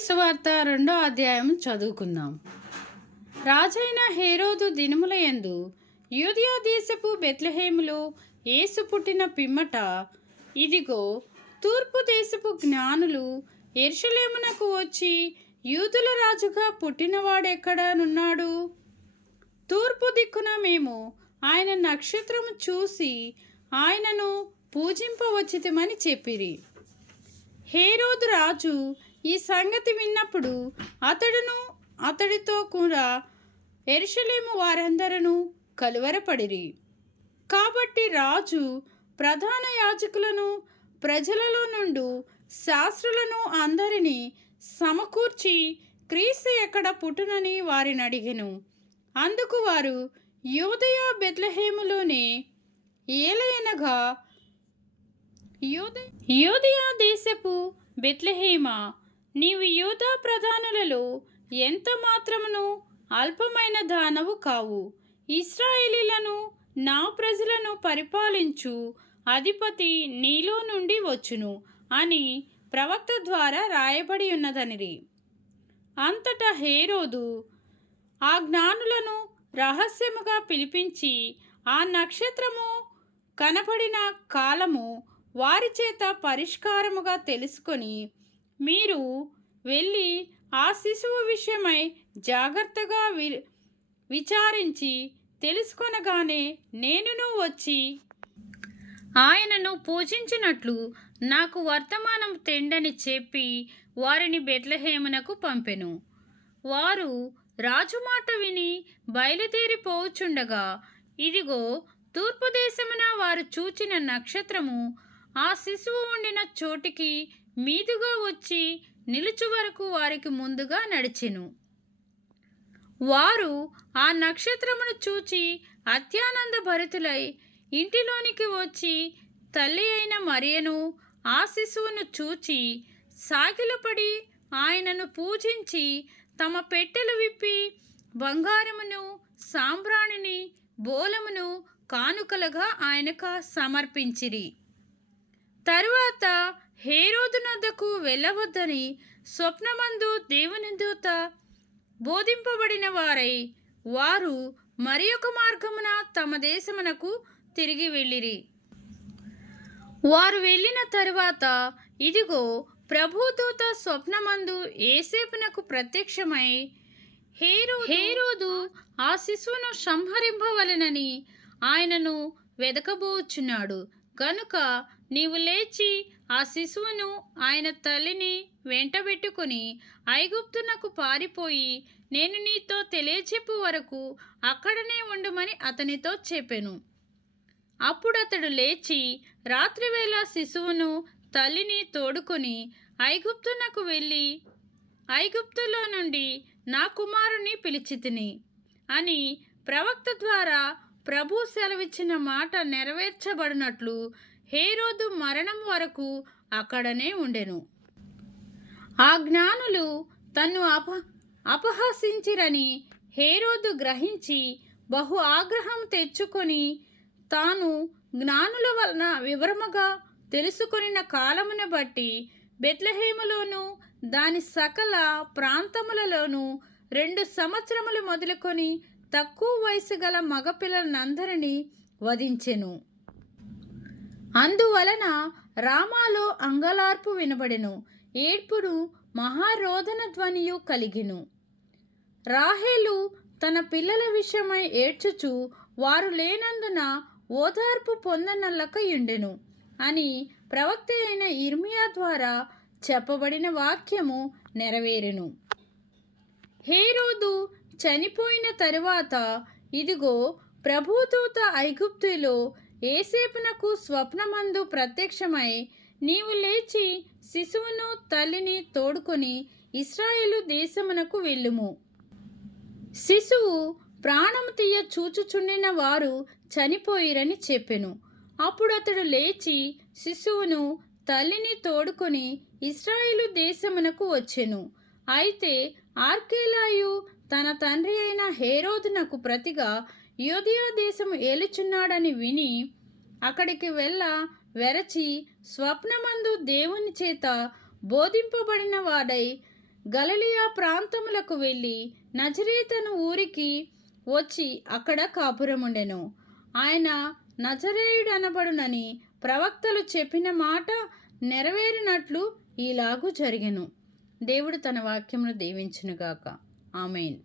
మత్తయి సువార్త 2వ అధ్యాయం చదువుకుందాం. రాజైన హేరోదు దినముల యందు యూదయ దేశపు బెత్లెహేములో యేసు పుట్టిన పిమ్మట, ఇదిగో, తూర్పు దేశపు జ్ఞానులు యెరూషలేమునకు వచ్చి, యూదుల రాజుగా పుట్టినవాడెక్కడనున్నాడు? తూర్పు దిక్కున మేము ఆయన నక్షత్రము చూసి ఆయనను పూజింపవచ్చితిమని చెప్పిరి. హేరోదు రాజు ఈ సంగతి విన్నప్పుడు అతడును అతడితో కూడా యెరూషలేము వారందరూ కలువరపడిరి. కాబట్టి రాజు ప్రధాన యాజకులను ప్రజలలో నుండి శాస్త్రులను అందరినీ సమకూర్చి క్రీస్తు ఎక్కడ పుట్టునని వారిని అడిగెను. అందుకు వారు, యూదయ బెత్లెహేములోనే, ఏలయనగా యూదయ దేశపు బెత్లెహేమా, నీవు యూదా ప్రధానులలో ఎంత మాత్రమును అల్పమైన దానవు కావు. ఇశ్రాయేలీలను, నా ప్రజలను పరిపాలించు అధిపతి నీలో నుండి వచ్చును అని ప్రవక్త ద్వారా రాయబడి ఉన్నదనిరి. అంతటా హేరోదు ఆ జ్ఞానులను రహస్యముగా పిలిపించి ఆ నక్షత్రము కనపడిన కాలము వారి చేత పరిష్కారముగా తెలుసుకొని, మీరు వెళ్ళి ఆ శిశువు విషయమై జాగ్రత్తగా విచారించి తెలుసుకొనగానే నేనును వచ్చి ఆయనను పూజించినట్లు నాకు వర్తమానం తెండని చెప్పి వారిని బెత్లెహేమునకు పంపెను. వారు రాజు మాట విని బయలుదేరిపోచుండగా, ఇదిగో, తూర్పు దేశమున వారు చూచిన నక్షత్రము ఆ శిశువు ఉండిన చోటికి మీదుగా వచ్చి నిలుచు వరకు వారికి ముందుగా నడిచెను. వారు ఆ నక్షత్రమును చూచి అత్యానంద భరితులై ఇంటిలోనికి వచ్చి తల్లి అయిన మరియను ఆ శిశువును చూచి సాగిలపడి ఆయనను పూజించి తమ పెట్టెలు విప్పి బంగారమును, సాంబ్రాణిని, బోలమును కానుకలుగా ఆయనకు సమర్పించిరి. తరువాత హేరోదు నద్దకు వెళ్ళవద్దని స్వప్నమందు దేవుని దూత బోధింపబడిన వారై వారు మరి ఒక మార్గమున తమ దేశమునకు తిరిగి వెళ్ళిరి. వారు వెళ్ళిన తరువాత, ఇదిగో, ప్రభుదూత స్వప్నమందు యోసేపునకు ప్రత్యక్షమై, హేరోదు ఆ శిశువును సంహరింపవలెనని ఆయనను వెదకబోచున్నాడు గనుక నీవు లేచి ఆ శిశువును ఆయన తల్లిని వెంటబెట్టుకుని ఐగుప్తునకు పారిపోయి నేను నీతో తెలియచెప్పు వరకు అక్కడనే ఉండమని అతనితో చెప్పెను. అప్పుడతడు లేచి రాత్రివేళ శిశువును తల్లిని తోడుకొని ఐగుప్తునకు వెళ్ళి, ఐగుప్తులో నుండి నా కుమారుని పిలిచితిని అని ప్రవక్త ద్వారా ప్రభు సెలవిచ్చిన మాట నెరవేర్చబడినట్లు హేరోదు మరణం వరకు అక్కడనే ఉండెను. ఆ జ్ఞానులు తన్ను అపహసించిరని హేరోదు గ్రహించి బహు ఆగ్రహం తెచ్చుకొని, తాను జ్ఞానుల వలన వివరముగా తెలుసుకొనిన కాలమును బట్టి బెత్లెహేములోను దాని సకల ప్రాంతములలోనూ 2 సంవత్సరములు మొదలుకొని తక్కువ వయసు గల మగపిల్లలందరినీ వధించెను. అందువలన రామాలో అంగలార్పు వినబడెను, ఏడ్పును, మహారోదన ధ్వనియు కలిగెను. రాహేలు తన పిల్లల విషయమై ఏడ్చుచు వారు లేనందున ఓదార్పు పొందనల్లకయుండెను అని ప్రవక్త అయిన యిర్మీయా ద్వారా చెప్పబడిన వాక్యము నెరవేరెను. హేరోదు చనిపోయిన తరువాత, ఇదిగో, ప్రభుదూత ఐగుప్తులో యోసేపునకు స్వప్నమందు ప్రత్యక్షమై, నీవు లేచి శిశువును తల్లిని తోడుకొని ఇశ్రాయేలు దేశమునకు వెళ్ళుము. శిశువు ప్రాణము తీయ చూచుచుండిన వారు చనిపోయిరని చెప్పెను. అప్పుడు అతడు లేచి శిశువును తల్లిని తోడుకొని ఇశ్రాయేలు దేశమునకు వచ్చెను. అయితే ఆర్కేలాయు తన తండ్రి అయిన హేరోదునకు ప్రతిగా యూదయ దేశము ఏలుచున్నాడని విని అక్కడికి వెరచి స్వప్నమందు దేవుని చేత బోధింపబడిన వాడై గలిలయ ప్రాంతములకు వెళ్ళి నజరేతను ఊరికి వచ్చి అక్కడ కాపురముండెను. ఆయన నజరేయుడనబడునని ప్రవక్తలు చెప్పిన మాట నెరవేరినట్లు ఈలాగు జరిగెను. దేవుడు తన వాక్యమును దీవించునుగాక. ఆమేన్.